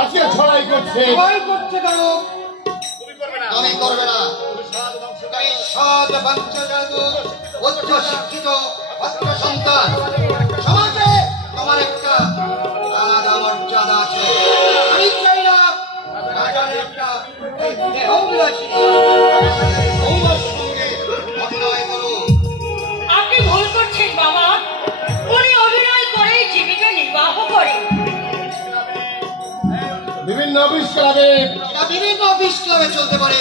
আজকে ছড়াই করছে তুমি করবে না। সৎ উচ্চ শিক্ষিত সন্তান সমাজে তোমার একটা আলাদা মর্যাদা আছে। আমি চাই না রাজার একটা দেহবিলাসী তোমার সঙ্গে অভিনয় করো। আপনি ভুল করছেন বাবা, উনি অভিনয় করে জীবিকা নির্বাহ করে। বিভিন্ন অফিস ক্লাবে চলতে পারে।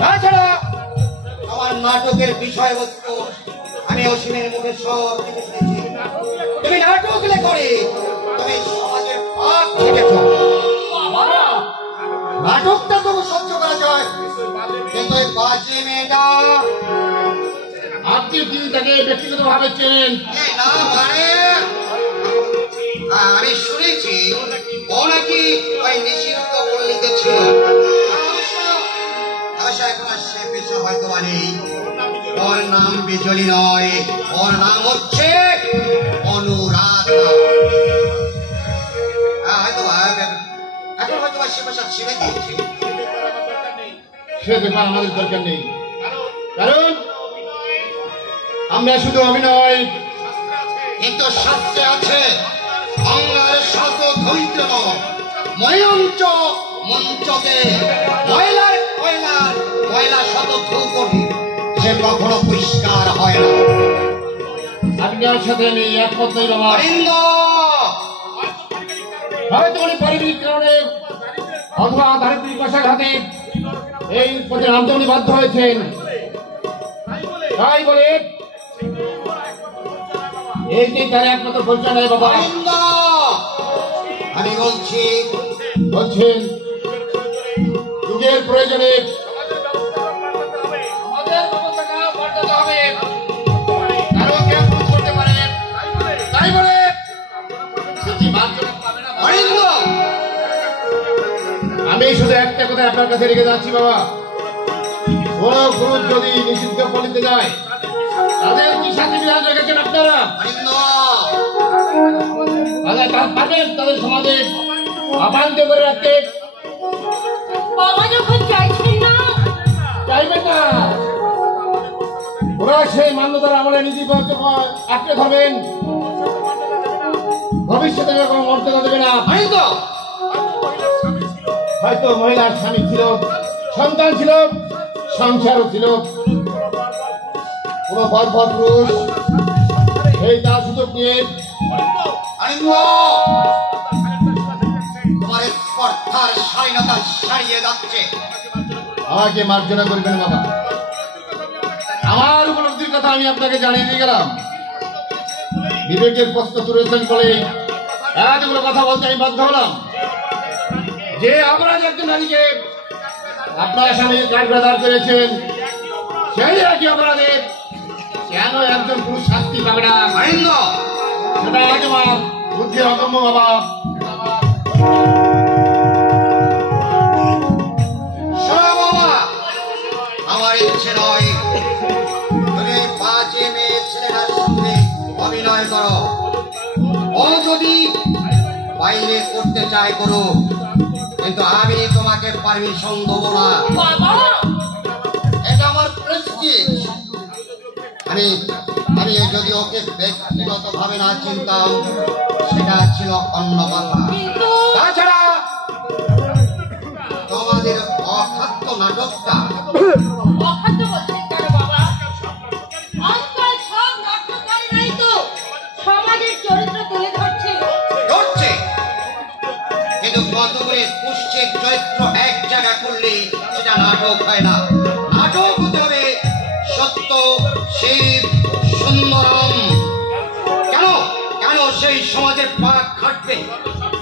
তাছাড়া আমার নাটকের বিষয়বস্তু আমি অসীমের মুখে সব দেখেছি। তুমি নাটক করে তুমি সমাজের ভাগ ছেড়েছ। নাটকটা তবু সহ্য করা যায়, কিন্তু এই বাজে মেয়েটা আপনি কি তাকে ব্যক্তিগত ভাবে চেনেন? না মানে আমি শুনেছি ও নাকি ওই নিষিদ্ধ পল্লীতে ছিল। এখন আর সে পেশা হয়তো নেই। ওর নাম বিজলি নয়, ওর নাম হচ্ছে অনুরাধা। এখন হয়তো সে পেশা ছেড়ে দিয়েছে। সে ব্যাপার আমাদের দরকার নেই, কারণ আমরা শুধু অভিনয়। কিন্তু শাস্ত্রে আছে বাংলার শত ধৈর্য ময়ঞ্চ মঞ্চতে ময়লা শত ধূপটি সে কখনো পরিষ্কার হয় না। আপনার সাথে আমি একমত নই বাবা। হয়তো উনি পারিবারিক কারণে অথবা দারিদ্রিক কষাঘাতে এই পথে নামতে উনি বাধ্য হয়েছেন। তাই বলে এই যে তার একমাত্র পরিচয় নেই বাবা। আমি বলছেন যুগের প্রয়োজনে আমাদের ব্যবস্থাটা পাল্টাতে হবে। কারো কেউ ভুল করতে পারেন, তাই বলে আমি শুধু একটা কথা আপনার কাছে রেখে যাচ্ছি বাবা। কোন গ্রুপ যদি নিষিদ্ধ পল্লীতে যায় তাদের কি শাস্তি বিধান রেখেছেন আপনারা? পারবেন তাদের সমাজে আপান্ত করে রাখতে? বাবা যখন চাইছেন না, চাইবেন না, ওরা সেই মান্যতার আমলে নীতি আটকে ধরবেন, ভবিষ্যতে কোনো মর্যাদা দেবে না। হয়তো মহিলার স্বামী ছিল, সন্তান ছিল, সংসারও ছিল, কোন বর্বর পুরুষ এই তার সুযোগ নিয়ে আমাকে মার্জনা করবেন বাবা। আমার উপলব্ধির কথা আমি আপনাকে জানিয়ে দিয়ে গেলাম। বিবেকের প্রশ্ন তুলেছেন বলে এতগুলো কথা বলতে আমি বাধ্য হলাম যে আমরা একজন নারীকে আপনার স্বামী কাঠগড়ায় করেছেন, সেই একই অপরাধের কেন একজন পুরুষ শাস্তি পাবে না? সেটা তোমার বুদ্ধির অগম্য বাবা। আমার ইচ্ছে নয় তুমি বাজে মেয়ে ছেলেটার সঙ্গে অভিনয় করো। ও যদি বাইরে করতে চায় করো, কিন্তু আমি তোমাকে পারমিশন দেবো না। এটা আমার প্রেস্টিজ। আমি যদি ওকে ব্যক্তিগত ভাবে না চিনতাম সেটা ছিল অন্য কথা। তাছাড়া তোমাদের অখাদ্য নাটকটা সমাজের চরিত্র তুলে ধরছে, কিন্তু কতগুলি পুষ্টিক চরিত্র এক জায়গা করলে সেটা নাটক হয় না। নাটক হতে হবে সত্য, শিব, সুন্দরম। কেন কেন সেই সমাজের পাক খাটবে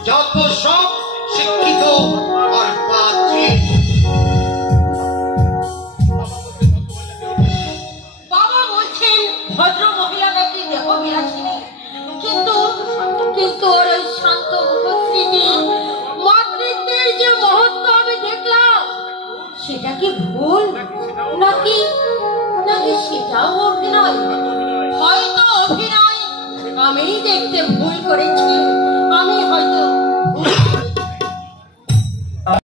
যত সব শিক্ষিত আর পাত্রী। বাবা বলছেন ভদ্র মহিলা নাকি দেহ বিলাসিনী, কিন্তু ওর ওই শান্ত উপস্থিতি মাতৃত্বের যে মহত্ব আমি দেখলাম, সেটা কি ভুল নাকি করেছি